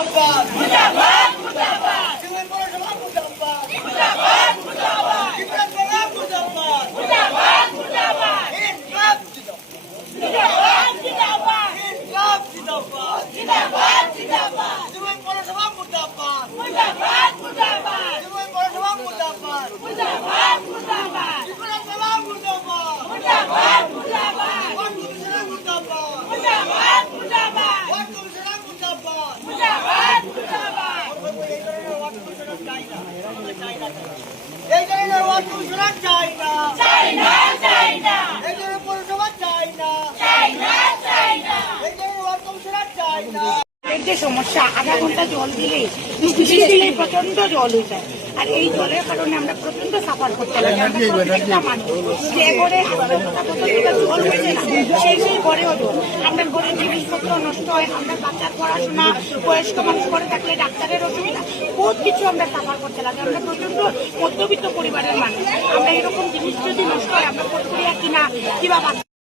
মুর্দাবাদ মুর্দাবাদ মুর্দাবাদ সিঙ্গুর পৌরসভা মুর্দাবাদ মুর্দাবাদ মুর্দাবাদ ইমরানপাড়া মুর্দাবাদ মুর্দাবাদ মুর্দাবাদ ইনকলাব জিন্দাবাদ জিন্দাবাদ ইনকলাব জিন্দাবাদ জিন্দাবাদ জিন্দাবাদ সিঙ্গুর পৌরসভা মুর্দাবাদ মুর্দাবাদ মুর্দাবাদ সিঙ্গুর পৌরসভা মুর্দাবাদ মুর্দাবাদ মুর্দাবাদ ইমরানপাড়া মুর্দাবাদ মুর্দাবাদ মুর্দাবাদ ওয়ার্ড কমিশনার মুর্দাবাদ মুর্দাবাদ মুর্দাবাদ ওয়ার্ড কমিশনার মুর্দাবাদ মুর্দাবাদ মুর্দাবাদ এই ধরনের ওয়ার্ড কমিশনার চাই না চাই না চাই না এই ধরনের পৌরসভা চাই না চাই না চাই না এই ধরনের ওয়ার্ড কমিশনার চাই না। যে সমস্যা আধা ঘন্টা জল দিলেই দিলেই প্রচন্ড জল হয়ে যায় আর এই জলের কারণে আমরা প্রচন্ড সাফার করতে লাগে। আমরা প্রত্যেকটা মানুষ যে ঘরে জল হয়েছে না সেই ঘরেও জল, আমরা ঘরের জিনিসপত্র নষ্ট হয়, আমরা বাচ্চার পড়াশোনা, বয়স্ক মানুষ করে থাকলে ডাক্তারের অসুবিধা, বহুত কিছু আমরা সাফার করতে লাগে। আমরা প্রচন্ড মধ্যবিত্ত পরিবারের মানুষ, আমরা এরকম জিনিস যদি নষ্ট হয় আমরা করিয়া কিনা কিবা